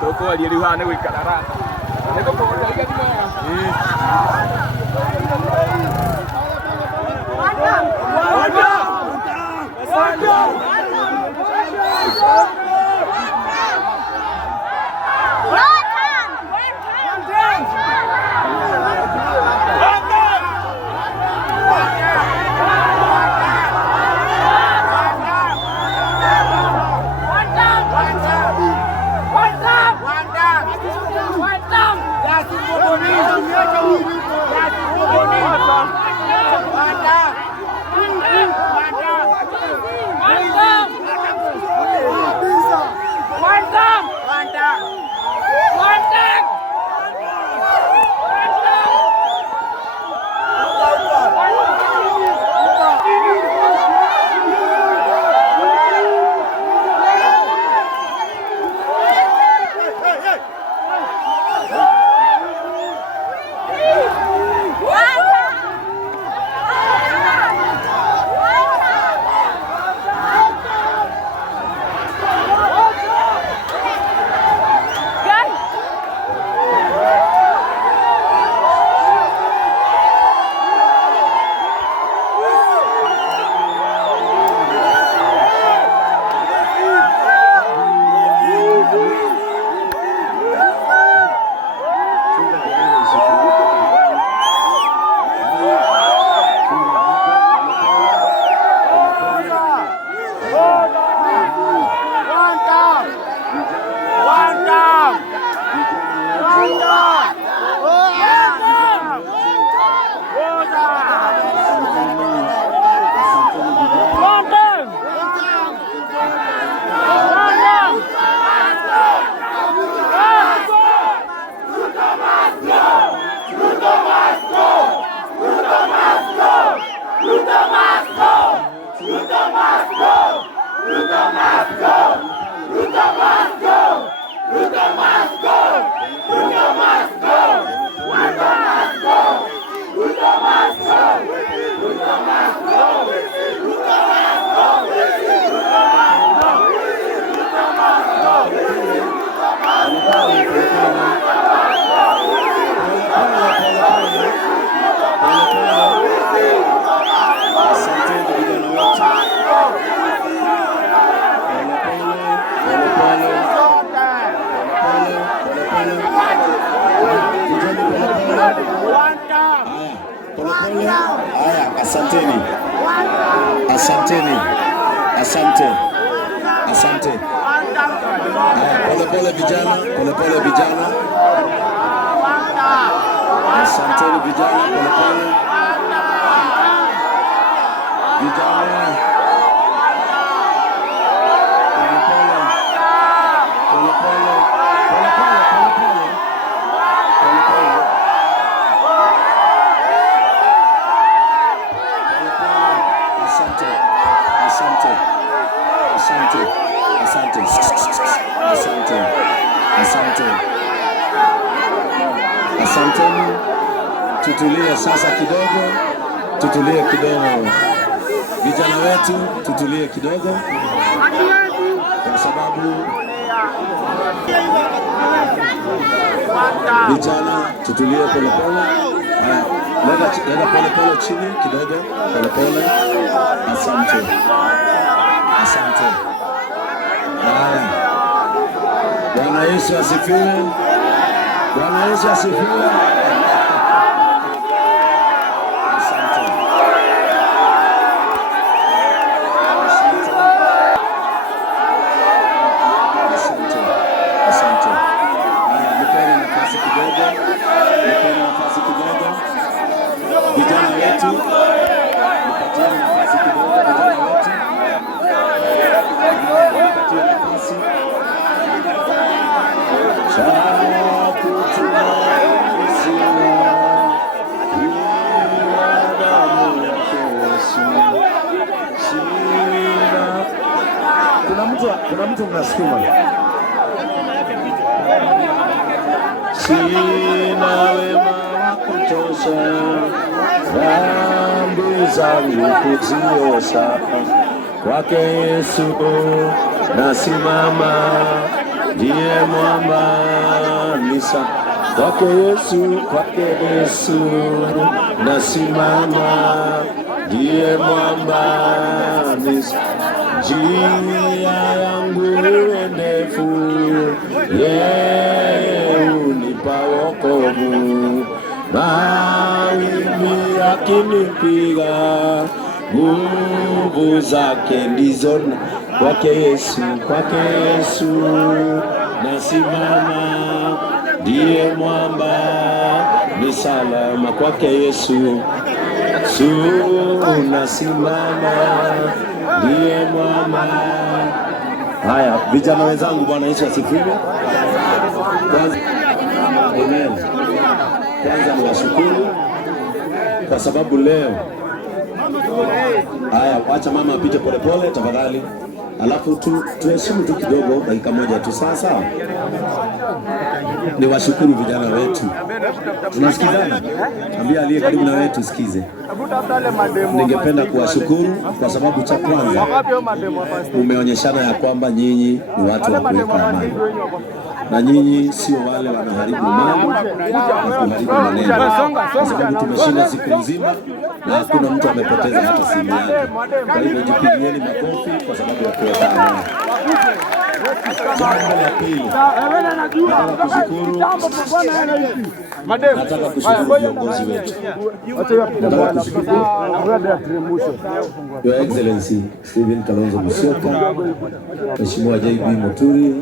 Toko aliyeliwana wikarara. Ndio kwa hiyo Asanteni. Asanteni. Asante. Asante. Pole pole vijana, pole pole vijana. Asanteni vijana, pole pole. Vijana. Pole pole. Pole pole. Pole pole, pole pole. Pole pole. Asante. Asante. Asante. Asante. Asante. Asante. Asanteni. Tutulie sasa kidogo. Tutulie kidogo. Vijana wetu tutulie kidogo. Kwa sababu vijana tutulie pole pole. Leta pole pole chini kidogo. Pole pole. Asante. Asante. Bwana Yesu asifiwe. Bwana Yesu asifiwe. Asante. Asante. Asante. Nipeni nafasi kidogo. Nipeni nafasi kidogo. Vijana wetu. Nipatieni nafasi kidogo vijana wetu. Nipatieni nafasi. Kuna mtu mnasukuma. Sina wema wa kutosha. zangu kuziosha. Kwake Yesu nasimama, ndiye mwamba nisa. Kwake Yesu nasimama, ndiye mwamba nisa. Njia yangu ndefu, yeye hunipa wokovu. Mawimbi yakinipiga, nguvu zake ndizo. Kwake Yesu nasimama, ndiye mwamba ni salama. Kwake Yesu nasimama, ndiye mwamba. Haya, vijana wenzangu, Bwana Yesu asifiwe. Amen. Kwanza niwashukuru kwa sababu leo. Haya, wacha mama apite polepole tafadhali. Alafu tuheshimu tu kidogo, dakika moja tu, sawa. Niwashukuru vijana wetu. Tunasikizana? Ambia aliye karibu na wetu sikize. Ningependa kuwashukuru kwa sababu cha kwanza umeonyeshana ya kwamba nyinyi ni watu wa kuweka amani. Na nyinyi sio wale wanaharibu mali na kuharibu maneno, kwa sababu tumeshinda siku nzima na hakuna mtu amepoteza hata simu yake. Kwa hivyo jipigieni makofi kwa sababu ya kuweka amani. Jambo la pili, nataka kushukuru viongozi wetu. Nataka kushukuru Your Excellency Stephen Kalonzo Musyoka, Mheshimiwa JB Muturi,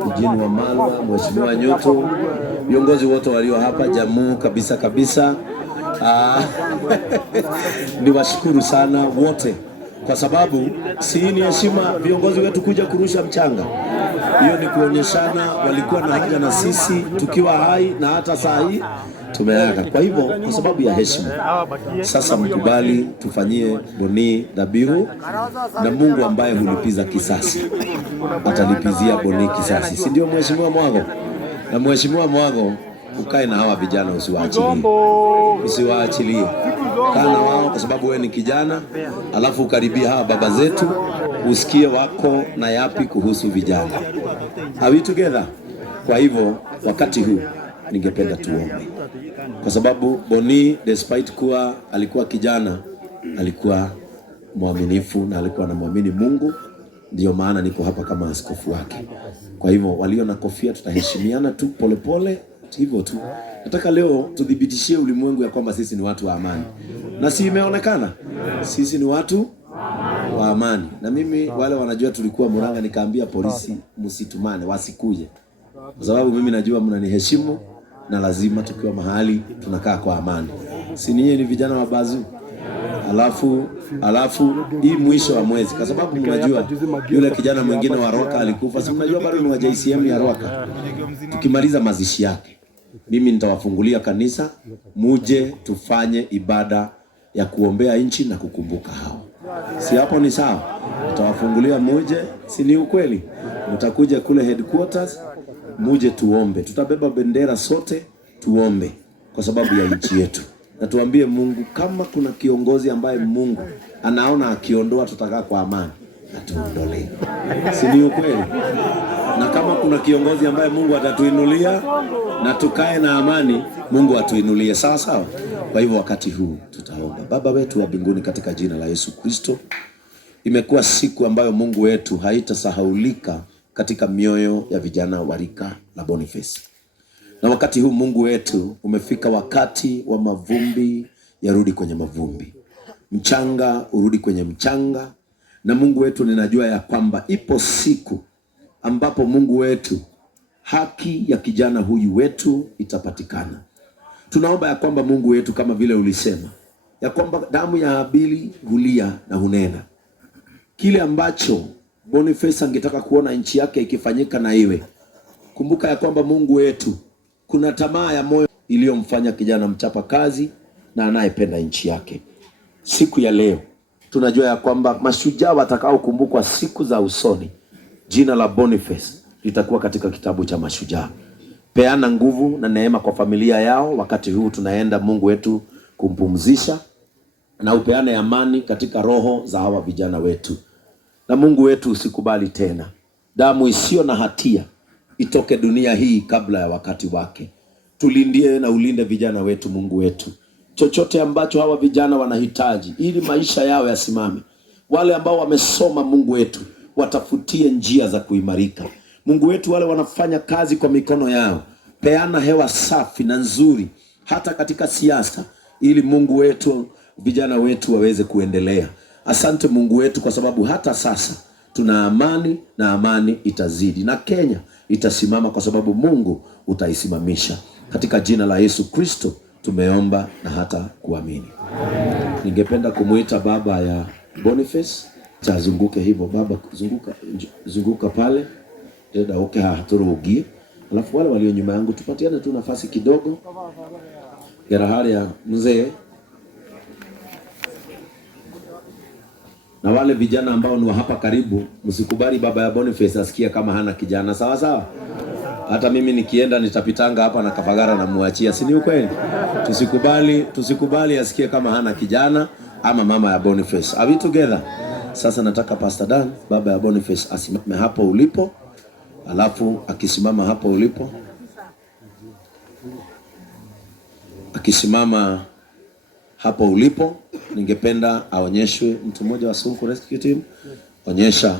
Eugene Wamalwa, Mheshimiwa Nyoto, viongozi wote walio hapa Jamuu kabisa. Niwashukuru sana wote kwa sababu si ni heshima viongozi wetu kuja kurusha mchanga. Hiyo ni kuonyeshana walikuwa na haja na sisi tukiwa hai, na hata saa hii tumeaga. Kwa hivyo kwa sababu ya heshima sasa mkubali tufanyie Boni dhabihu, na Mungu ambaye hulipiza kisasi atalipizia Boni kisasi, si ndio Mheshimiwa Mwago? Na Mheshimiwa Mwago, ukae na hawa vijana, usiwaachilie. Kana wao kwa sababu wewe ni kijana, alafu ukaribia hawa baba zetu, usikie wako na yapi kuhusu vijana. Are we together? Kwa hivyo wakati huu ningependa tuombe, kwa sababu Boni despite kuwa alikuwa kijana, alikuwa mwaminifu na alikuwa anamwamini Mungu. Ndio maana niko hapa kama askofu wake. Kwa hivyo walio na kofia tutaheshimiana tu polepole hivyo tu. Nataka leo tudhibitishie ulimwengu ya kwamba sisi ni watu wa amani. Na si imeonekana? Sisi ni watu wa amani. Na mimi wale wanajua tulikuwa Murang'a, nikaambia polisi msitumane, wasikuje. Kwa sababu mimi najua mnaniheshimu na lazima tukiwa mahali tunakaa kwa amani. Si ninyi ni vijana wa Bazu? Alafu hii mwisho wa mwezi, kwa sababu mnajua yule kijana mwingine wa Roka alikufa, si mnajua bado ni wa JCM ya Roka. Tukimaliza mazishi yake, mimi nitawafungulia kanisa, muje tufanye ibada ya kuombea nchi na kukumbuka hao. Si hapo ni sawa? Nitawafungulia muje, si ni ukweli? Mtakuja kule headquarters, muje tuombe. Tutabeba bendera sote tuombe kwa sababu ya nchi yetu. Na tuambie Mungu kama kuna kiongozi ambaye Mungu anaona akiondoa tutakaa kwa amani, atuondolee. Si ni ukweli? Na kama kuna kiongozi ambaye Mungu atatuinulia na tukae na amani, Mungu atuinulie. Sawa sawa. Kwa hivyo wakati huu tutaomba. Baba wetu wa mbinguni, katika jina la Yesu Kristo, imekuwa siku ambayo Mungu wetu haitasahaulika katika mioyo ya vijana wa rika la Boniface. Na wakati huu Mungu wetu umefika wakati wa mavumbi yarudi kwenye mavumbi, mchanga urudi kwenye mchanga. Na Mungu wetu ninajua ya kwamba ipo siku ambapo Mungu wetu haki ya kijana huyu wetu itapatikana. Tunaomba ya kwamba Mungu wetu, kama vile ulisema ya kwamba damu ya Habili hulia na hunena, kile ambacho Boniface angetaka kuona nchi yake ikifanyika na iwe. Kumbuka ya kwamba Mungu wetu kuna tamaa ya moyo iliyomfanya kijana mchapa kazi na anayependa nchi yake. Siku ya leo tunajua ya kwamba mashujaa watakao kumbukwa siku za usoni, jina la Boniface litakuwa katika kitabu cha mashujaa. Peana nguvu na neema kwa familia yao wakati huu tunaenda Mungu wetu kumpumzisha. na upeane amani katika roho za hawa vijana wetu. Na Mungu wetu, usikubali tena damu isiyo na hatia itoke dunia hii kabla ya wakati wake. Tulindie na ulinde vijana wetu, Mungu wetu. Chochote ambacho hawa vijana wanahitaji ili maisha yao yasimame. Wale ambao wamesoma, Mungu wetu, watafutie njia za kuimarika. Mungu wetu, wale wanafanya kazi kwa mikono yao, peana hewa safi na nzuri hata katika siasa, ili Mungu wetu, vijana wetu waweze kuendelea. Asante Mungu wetu, kwa sababu hata sasa tuna amani na amani itazidi, na Kenya itasimama kwa sababu Mungu utaisimamisha. Katika jina la Yesu Kristo tumeomba na hata kuamini. Ningependa kumuita baba ya Boniface, chazunguke hivyo baba, zunguka pale. Dada oke haturugie. Alafu wale walio nyuma yangu tupatiane tu nafasi kidogo. Gera hali ya mzee. Na wale vijana ambao ni wa hapa karibu, msikubali baba ya Boniface asikie kama hana kijana, sawa sawa? Hata mimi nikienda nitapitanga hapa na Kafagara na muachia, si ni ukweli? Tusikubali asikie kama hana kijana ama mama ya Boniface. Are we together? Sasa nataka Pastor Dan, baba ya Boniface, asimame hapo ulipo. Alafu akisimama hapo ulipo, ningependa aonyeshwe mtu mmoja wa Sonko Rescue Team. Onyesha.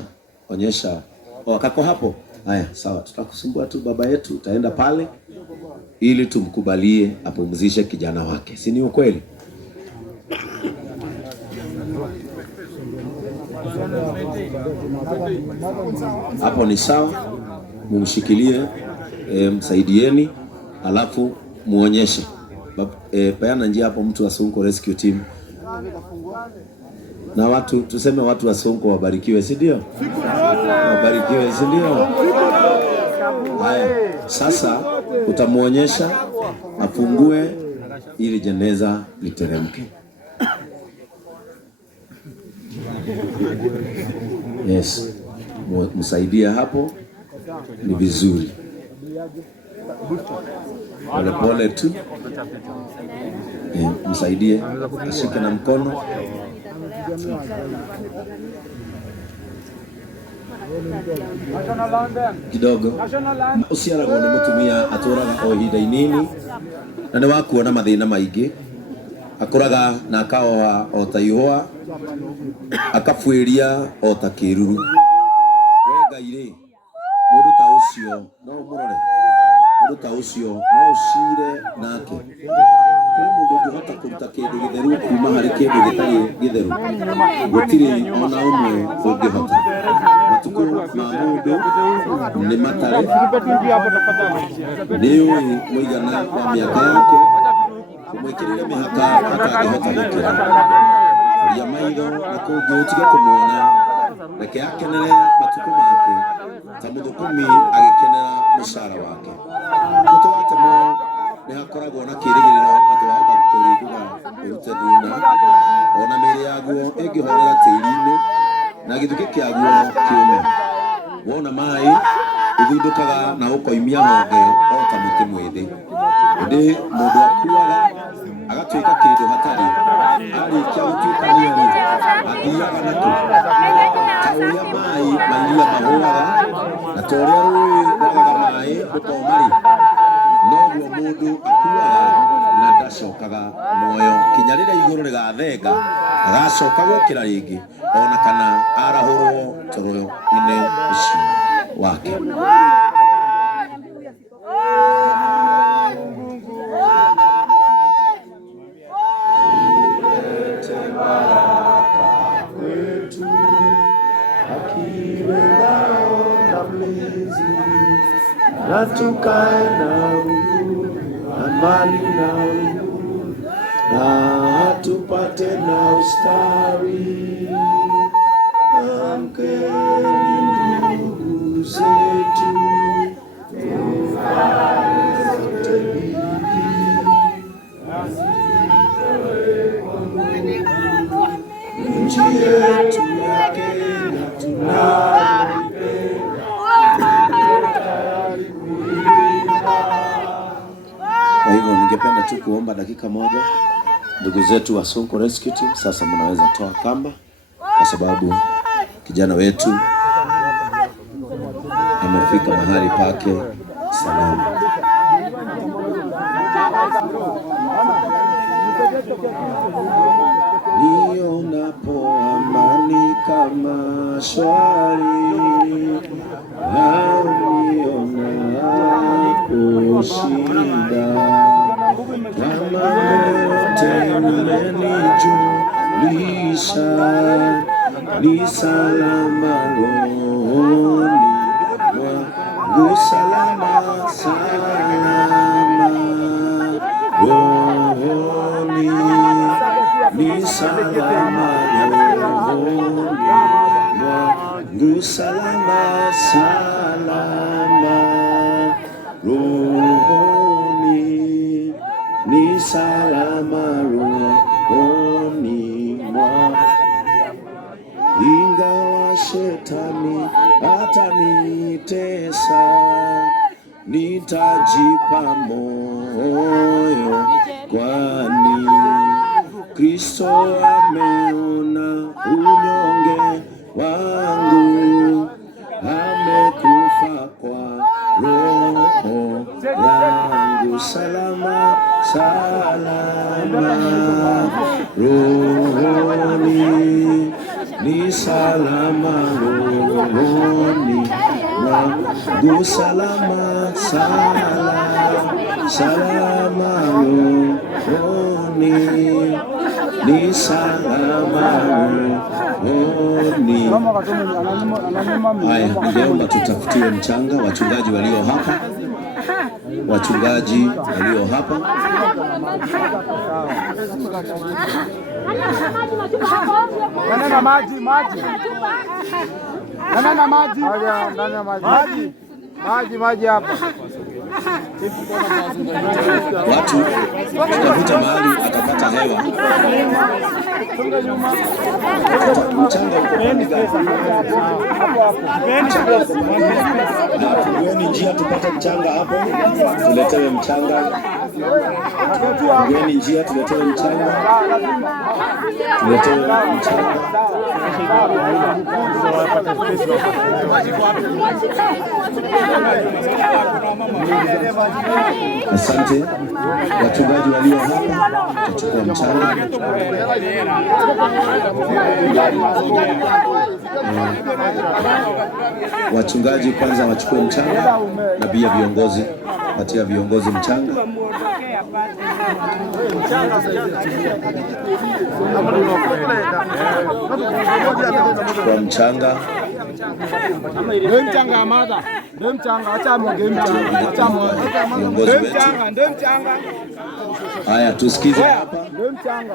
Kako hapo. Haya, sawa. Tutakusumbua tu baba yetu, utaenda pale ili tumkubalie apumzishe kijana wake. Si ni ukweli? Hapo ni sawa. Mumshikilie, msaidieni, alafu muonyeshe. Peana njia hapo mtu wa Sonko Rescue Team. Na watu, tuseme watu wa Sonko wabarikiwe, si ndio? Wabarikiwe, si ndio? Haya, sasa utamuonyesha afungue ili jeneza literemke. Yes. Msaidia hapo. Ni vizuri. Pole tu. Msaidie, ashike na mkono. Kidogo. Usiara gone mutumia atura o hida inini. Na ni wakuona mathina maingi. Akoraga na akaoha o ta ihwa, akafuiria o ta kiruru. Wega ire mundu ta ucio no murore, mundu ta ucio no ucire nake. Mundu ngihota kuruta kindu githeru kuma hari kindu gitari githeru, gutiri ona umwe ungihota. Matuko ma mundu ni matare, ni muigana wa miaka yake, kumwikirire mihaka atangihota gukira. Ya maitho na kungiutiga kumwona reke akenere matuko make ta muthukumi agikenera mushara wake. Mutu wate mo ni hakoragwo na kirigiriro ati wahota kuriguga urute thuna ona miri yaguo ingihorera tiri-ini na githuki kiaguo kiume. Wona mai ithundukaga na ukoimia honge o ta muti mwithi. Ndi mundu akuaga agatuika kindu hatari arikia gutuika niari athiaga naku tauria mai mairia mahuraga na toria rui rwagaga mai rutomari noguo mundu akuaga na ndacokaga muoyo kinya riria iguru rigathenga agacoka gukira ringi ona kana arahurwo toro-ini ucio wake. Na tukae na amani na na tupate na ustawi. Amkeni ndugu zetu, tufae sote bidii, nchi yetu ya Kenya tunaipenda. Kwa hivyo ningependa tu kuomba dakika moja Ndugu zetu wa Sonko Rescue Team, sasa mnaweza toa kamba kwa sababu kijana wetu amefika mahali pake salama. Nionapo amani kama shwari, nionapo shida, kama yote umenijulisha, ni salama rohoni mwangu, salama salama rohoni, ni salama rohoni mwangu, salama salama rohoni, ni salama rohoni mwangu. Ingawa shetani atanitesa, nitajipa moyo, kwani Kristo ameona unyonge wangu, amekufa kwa roho yangu, salama salama rohoni, ni salama rohoni mwangu, salama salama rohoni, ni salama rohoni. Haya, ningeomba tutafutiwe mchanga. Wachungaji walio hapa, wachungaji walio hapa, maji hapa. Watu tutafuta mahali atapata hewa. Mchanga uweni njia tupate mchanga hapo, tuletewe mchanga. Uweni njia tuletewe mchanga, tuletewe mchanga. Asante wachungaji walio hapa, tutachukua mchanga. Wachungaji kwanza wachukue mchanga, na pia viongozi, patia viongozi mchanga. Kwa mchanga. Ndio mchanga amada. Ndio mchanga, acha mwonge mchanga. Acha mwonge. Ndio mchanga, ndio mchanga. Haya, tusikize hapa. Ndio mchanga.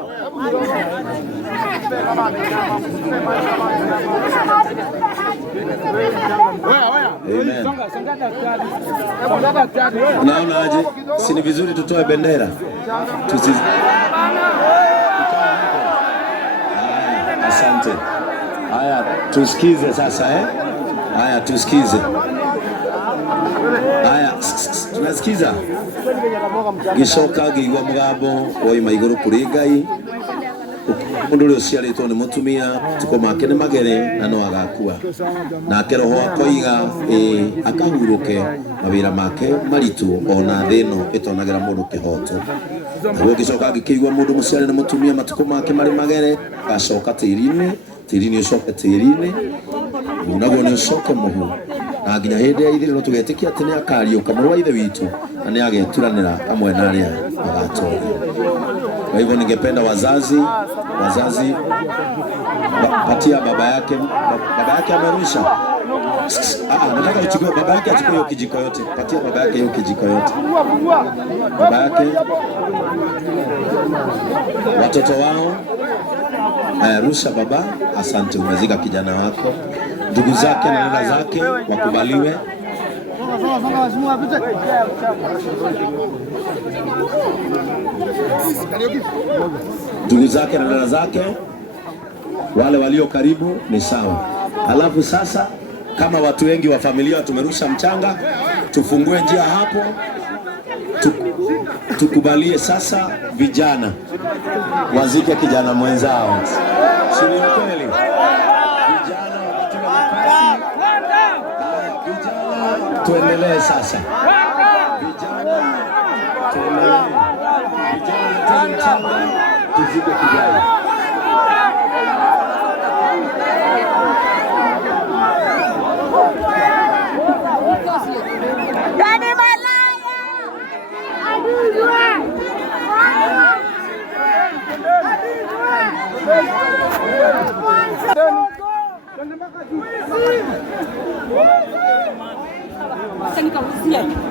Unaona aje? Si ni vizuri tutoe bendera? Asante. Haya, tusikize sasa Haya, tusikize. Haya, tunasikiza. Gicoka giigwa mugambo woima iguru kuri Ngai. Mundu uria uciaritwo ni mutumia, tuko make ni magere na no agakua. Nake roho akoiga akahuruke mawira make maritu ona thino itonagira mundu kihoto. Naguo gicoka gikiigwa mundu muciari ni mutumia, matuko make mari magere, gacoka tiri-ini ucoke tiri-ini, naguo ni ucoke muhu. Na nginya hindi ya ithiriro tugetikia ati ni akariuka mũrũ wa ithe witu na ni ageturanira amwe na aria magatoria. Kwa hivyo ningependa wazazi patia baba yake amerusha. Nataka uchukue baba yake, achukue hiyo kijiko yote. Patia baba yake hiyo kijiko yote. Baba yake, watoto wao. Rusha baba, asante, umezika kijana wako. Ndugu zake na dada zake wakubaliwe. Ndugu zake na dada zake, wale walio karibu ni sawa. Alafu sasa, kama watu wengi wa familia tumerusha mchanga, tufungue njia hapo. tukubalie sasa vijana wazike kijana mwenzao. Si ni kweli? Vijana wapatiwe nafasi. Vijana tuendelee sasa. Vijana tuendelee. Vijana mchanga tuzike kijana.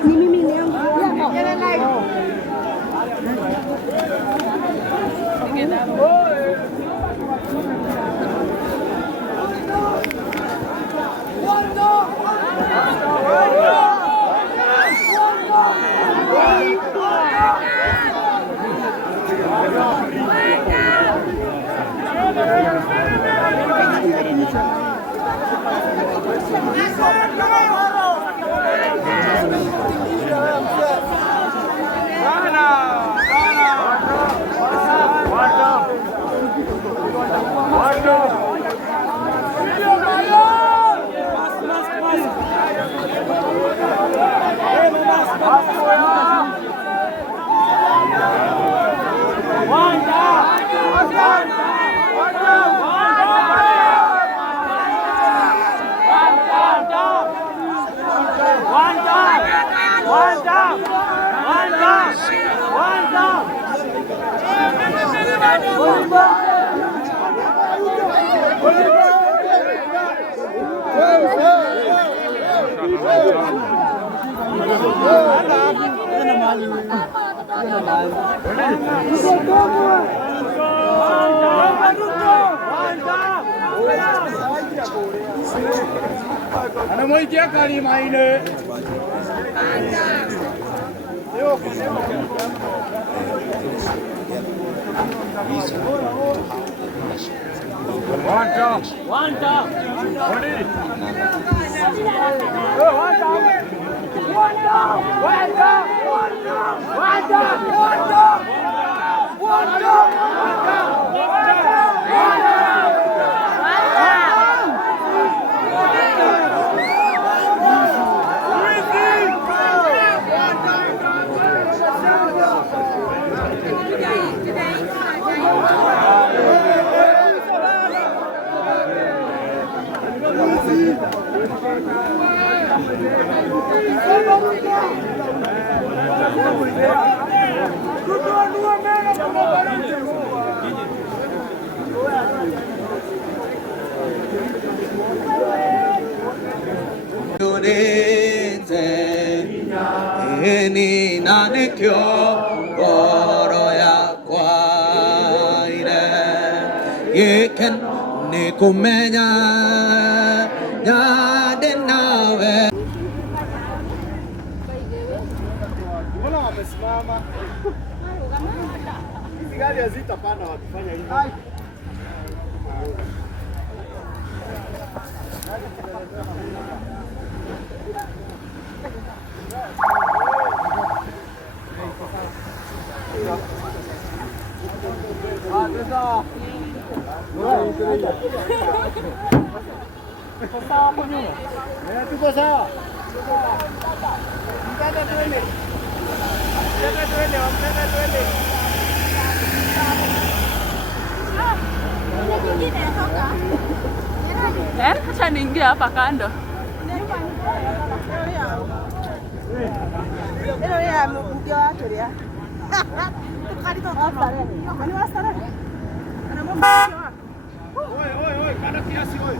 Ni mimi leo. Anamwaitia kalima ile. Ni nane kyo goro ya kwaire yeken ni kumenya nyade nawe. Mbona wamesimama? Hizi gari hazitapanda wakifanya hivi. Tuko sawa. Mtaka twende. Acha niingie hapa kando. Oi, kana kiasi oi.